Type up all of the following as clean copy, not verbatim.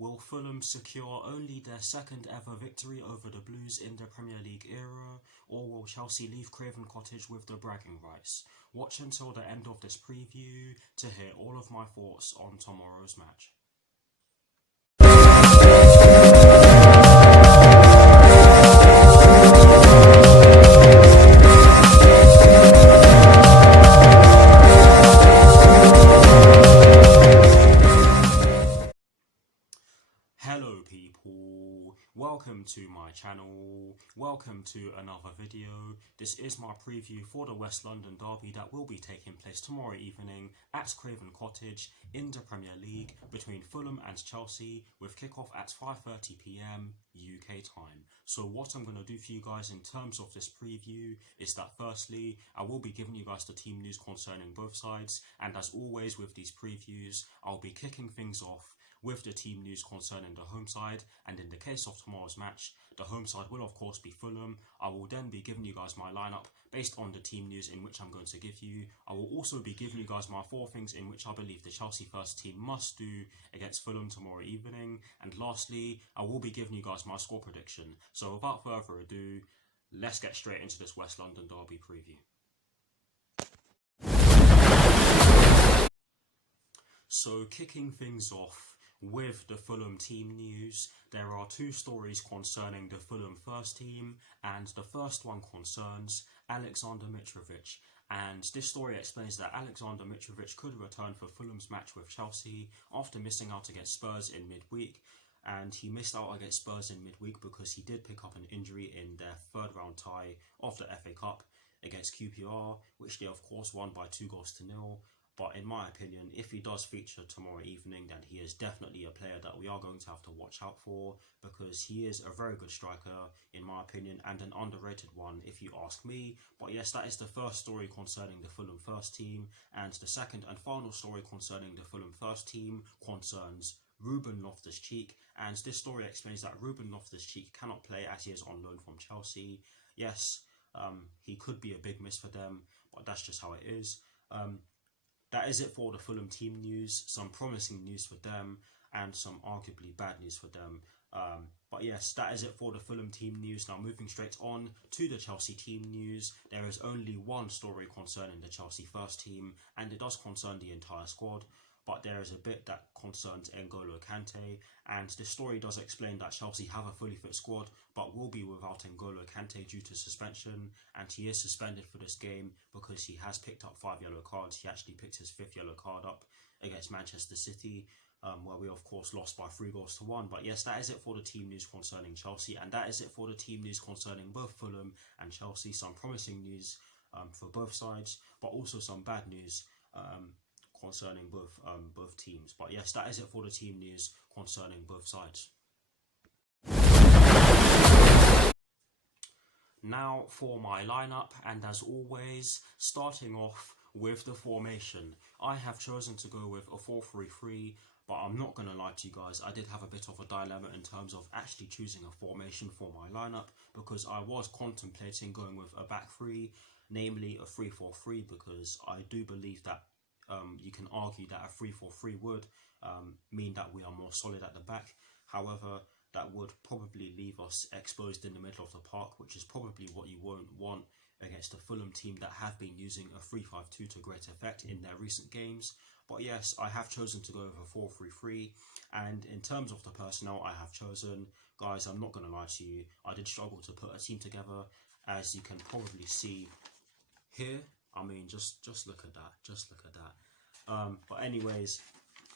Will Fulham secure only their second ever victory over the Blues in the Premier League era, or will Chelsea leave Craven Cottage with the bragging rights? Watch until the end of this preview to hear all of my thoughts on tomorrow's match. Hello people, welcome to my channel, welcome to another video. This is my preview for the West London derby that will be taking place tomorrow evening at Craven Cottage in the Premier League between Fulham and Chelsea, with kickoff at 5:30 PM UK time. So what I'm going to do for you guys in terms of this preview is that firstly, I will be giving you guys the team news concerning both sides, and as always with these previews, I'll be kicking things off with the team news concerning the home side, and in the case of tomorrow's match, the home side will of course be Fulham. I will then be giving you guys my lineup based on the team news in which I'm going to give you. I will also be giving you guys my 4 things in which I believe the Chelsea first team must do against Fulham tomorrow evening, and lastly, I will be giving you guys my score prediction. So without further ado, let's get straight into this West London derby preview. So kicking things off with the Fulham team news, there are 2 stories concerning the Fulham first team, and the first one concerns Alexander Mitrovic. And this story explains that Alexander Mitrovic could return for Fulham's match with Chelsea after missing out against Spurs in midweek. And he missed out against Spurs in midweek because he did pick up an injury in their 3rd round tie of the FA Cup against QPR, which they of course won by 2-0. But in my opinion, if he does feature tomorrow evening, then he is definitely a player that we are going to have to watch out for, because he is a very good striker, in my opinion, and an underrated one if you ask me. But yes, that is the first story concerning the Fulham first team, and the second and final story concerning the Fulham first team concerns Ruben Loftus-Cheek, and this story explains that Ruben Loftus-Cheek cannot play as he is on loan from Chelsea. Yes, he could be a big miss for them, but that's just how it is. That is it for the Fulham team news. Some promising news for them and some arguably bad news for them. But yes, that is it for the Fulham team news. Now moving straight on to the Chelsea team news, there is only one story concerning the Chelsea first team, and it does concern the entire squad. But there is a bit that concerns N'Golo Kante, and this story does explain that Chelsea have a fully fit squad but will be without N'Golo Kante due to suspension, and he is suspended for this game because he has picked up 5 yellow cards. He actually picked his 5th yellow card up against Manchester City, where we of course lost by 3-1. But yes, that is it for the team news concerning Chelsea, and that is it for the team news concerning both Fulham and Chelsea. Some promising news for both sides, but also some bad news concerning both teams. But yes, that is it for the team news concerning both sides. Now for my lineup, and as always, starting off with the formation, I have chosen to go with a 4-3-3, but I'm not going to lie to you guys, I did have a bit of a dilemma in terms of actually choosing a formation for my lineup, because I was contemplating going with a back 3, namely a 3-4-3, because I do believe that you can argue that a 3-4-3 would mean that we are more solid at the back. However, that would probably leave us exposed in the middle of the park, which is probably what you won't want against a Fulham team that have been using a 3-5-2 to great effect in their recent games. But yes, I have chosen to go with a 4-3-3, and in terms of the personnel I have chosen, guys, I'm not going to lie to you, I did struggle to put a team together, as you can probably see here. I mean, just look at that, but anyways,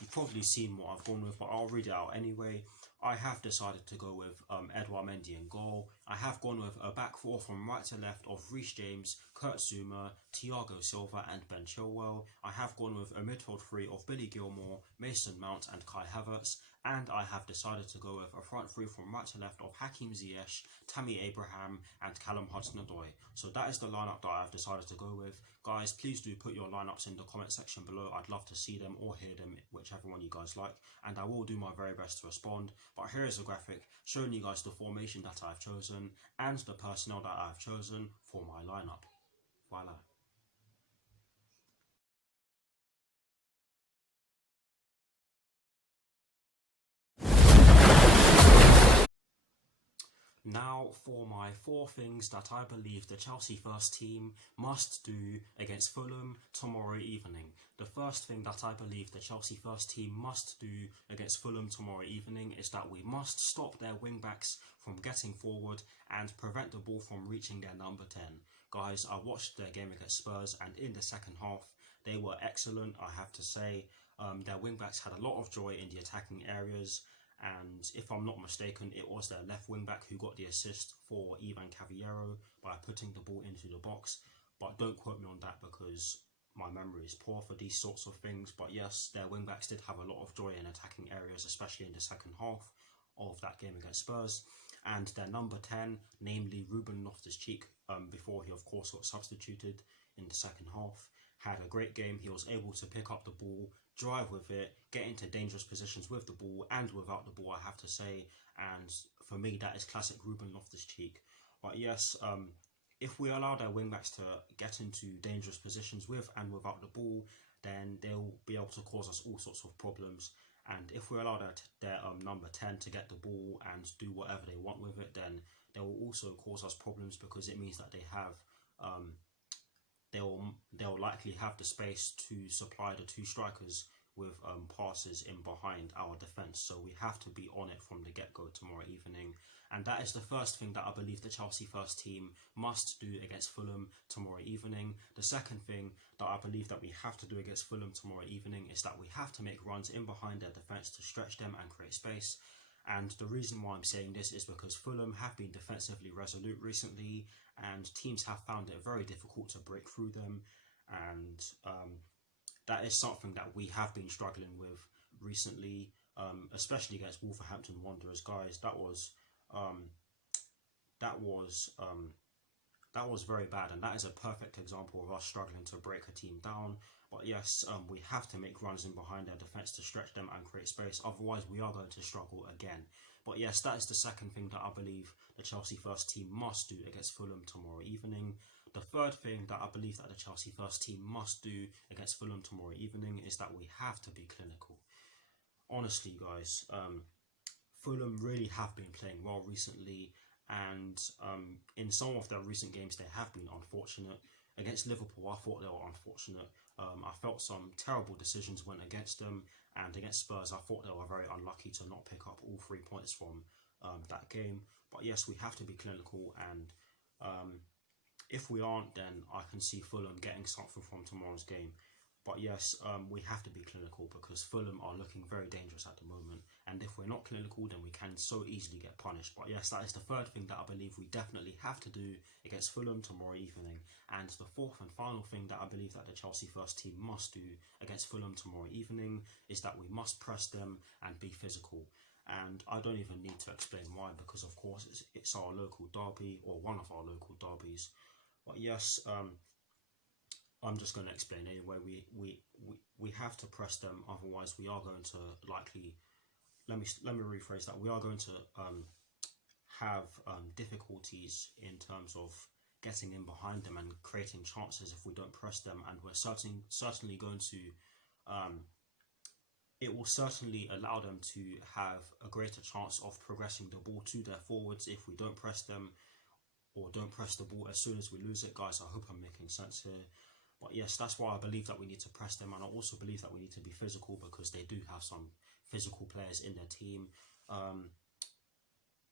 you've probably seen what I've gone with, but I'll read it out anyway. I have decided to go with Edouard Mendy in goal. I have gone with a back 4 from right to left of Reece James, Kurt Zouma, Thiago Silva and Ben Chilwell. I have gone with a midfield 3 of Billy Gilmore, Mason Mount and Kai Havertz. And I have decided to go with a front 3 from right to left of Hakim Ziyech, Tammy Abraham and Callum Hudson-Odoi. So that is the lineup that I have decided to go with. Guys, please do put your lineups in the comment section below. I'd love to see them or hear them, whichever one you guys like, and I will do my very best to respond. But here is a graphic showing you guys the formation that I've chosen and the personnel that I've chosen for my lineup. Voila. Now for my 4 things that I believe the Chelsea first team must do against Fulham tomorrow evening. The first thing that I believe the Chelsea first team must do against Fulham tomorrow evening is that we must stop their wing-backs from getting forward and prevent the ball from reaching their number 10. Guys, I watched their game against Spurs, and in the second half they were excellent, I have to say. Their wing-backs had a lot of joy in the attacking areas, and if I'm not mistaken, it was their left wing-back who got the assist for Ivan Cavallero by putting the ball into the box. But don't quote me on that because my memory is poor for these sorts of things. But yes, their wing-backs did have a lot of joy in attacking areas, especially in the second half of that game against Spurs. And their number 10, namely Ruben Loftus-Cheek, before he of course got substituted in the second half, had a great game. He was able to pick up the ball, drive with it, get into dangerous positions with the ball and without the ball, I have to say. And for me, that is classic Ruben Loftus-Cheek. But yes, if we allow their wing-backs to get into dangerous positions with and without the ball, then they'll be able to cause us all sorts of problems. And if we allow their number 10 to get the ball and do whatever they want with it, then they will also cause us problems, because it means that they have they'll likely have the space to supply the 2 strikers with passes in behind our defence. So we have to be on it from the get-go tomorrow evening. And that is the first thing that I believe the Chelsea first team must do against Fulham tomorrow evening. The second thing that I believe that we have to do against Fulham tomorrow evening is that we have to make runs in behind their defence to stretch them and create space. And the reason why I'm saying this is because Fulham have been defensively resolute recently, and teams have found it very difficult to break through them. And that is something that we have been struggling with recently, especially against Wolverhampton Wanderers. Guys, that was very bad, and that is a perfect example of us struggling to break a team down. But yes, we have to make runs in behind their defence to stretch them and create space, otherwise we are going to struggle again. But yes, that is the second thing that I believe the Chelsea first team must do against Fulham tomorrow evening. The third thing that I believe that the Chelsea first team must do against Fulham tomorrow evening is that we have to be clinical. Honestly, guys, Fulham really have been playing well recently, and in some of their recent games they have been unfortunate. Against Liverpool, I thought they were unfortunate. I felt some terrible decisions went against them, and against Spurs, I thought they were very unlucky to not pick up all 3 points from that game. But yes, we have to be clinical, and if we aren't, then I can see Fulham getting something from tomorrow's game. But yes, we have to be clinical, because Fulham are looking very dangerous at the moment. And if we're not clinical, then we can so easily get punished. But yes, that is the third thing that I believe we definitely have to do against Fulham tomorrow evening. And the fourth and final thing that I believe that the Chelsea first team must do against Fulham tomorrow evening is that we must press them and be physical. And I don't even need to explain why, because of course it's our local derby, or one of our local derbies. But yes, I'm just going to explain anyway. We have to press them, otherwise we are going to likely, let me rephrase that, we are going to have difficulties in terms of getting in behind them and creating chances if we don't press them. And we're certainly going to it will certainly allow them to have a greater chance of progressing the ball to their forwards if we don't press them, or don't press the ball as soon as we lose it. Guys, I hope I'm making sense here. But yes, that's why I believe that we need to press them, and I also believe that we need to be physical, because they do have some physical players in their team.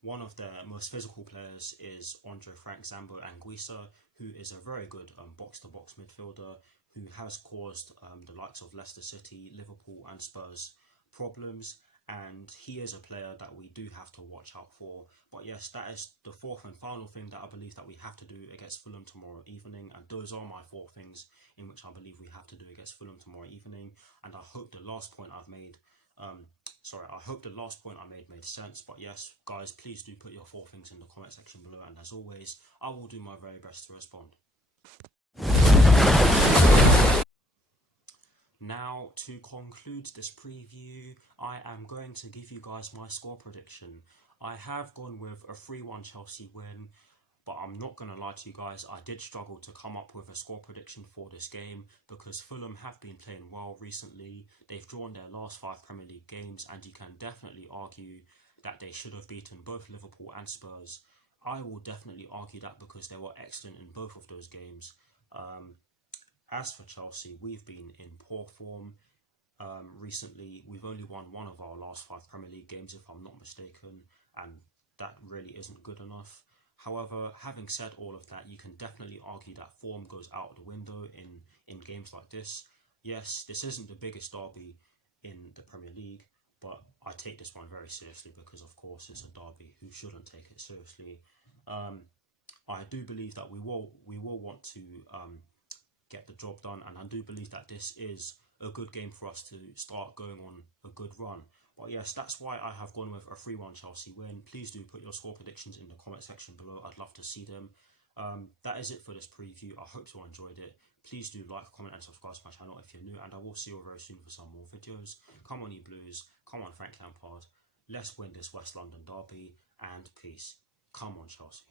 One of their most physical players is Andre Frank Zambo Anguissa, who is a very good box-to-box midfielder who has caused the likes of Leicester City, Liverpool and Spurs problems. And he is a player that we do have to watch out for. But yes, that is the fourth and final thing that I believe that we have to do against Fulham tomorrow evening. And those are my 4 things in which I believe we have to do against Fulham tomorrow evening. And I hope the last point I've made, I hope the last point I made sense. But yes, guys, please do put your 4 things in the comment section below. And as always, I will do my very best to respond. Now, to conclude this preview, I am going to give you guys my score prediction. I have gone with a 3-1 Chelsea win, but I'm not going to lie to you guys, I did struggle to come up with a score prediction for this game, because Fulham have been playing well recently. They've drawn their last 5 Premier League games, and you can definitely argue that they should have beaten both Liverpool and Spurs I will definitely argue that because they were excellent in both of those games. As for Chelsea, we've been in poor form. Recently, we've only won one of our last 5 Premier League games, if I'm not mistaken, and that really isn't good enough. However, having said all of that, you can definitely argue that form goes out the window in games like this. Yes, this isn't the biggest derby in the Premier League, but I take this one very seriously because, of course, it's a derby. Who shouldn't take it seriously? I do believe that we will want to get the job done, and I do believe that this is a good game for us to start going on a good run. But yes, that's why I have gone with a 3-1 Chelsea win. Please do put your score predictions in the comment section below. I'd love to see them. That is it for this preview. I hope you enjoyed it. Please do like, comment and subscribe to my channel if you're new, and I will see you very soon for some more videos. Come on, you Blues. Come on, Frank Lampard. Let's win this West London derby, and peace. Come on, Chelsea.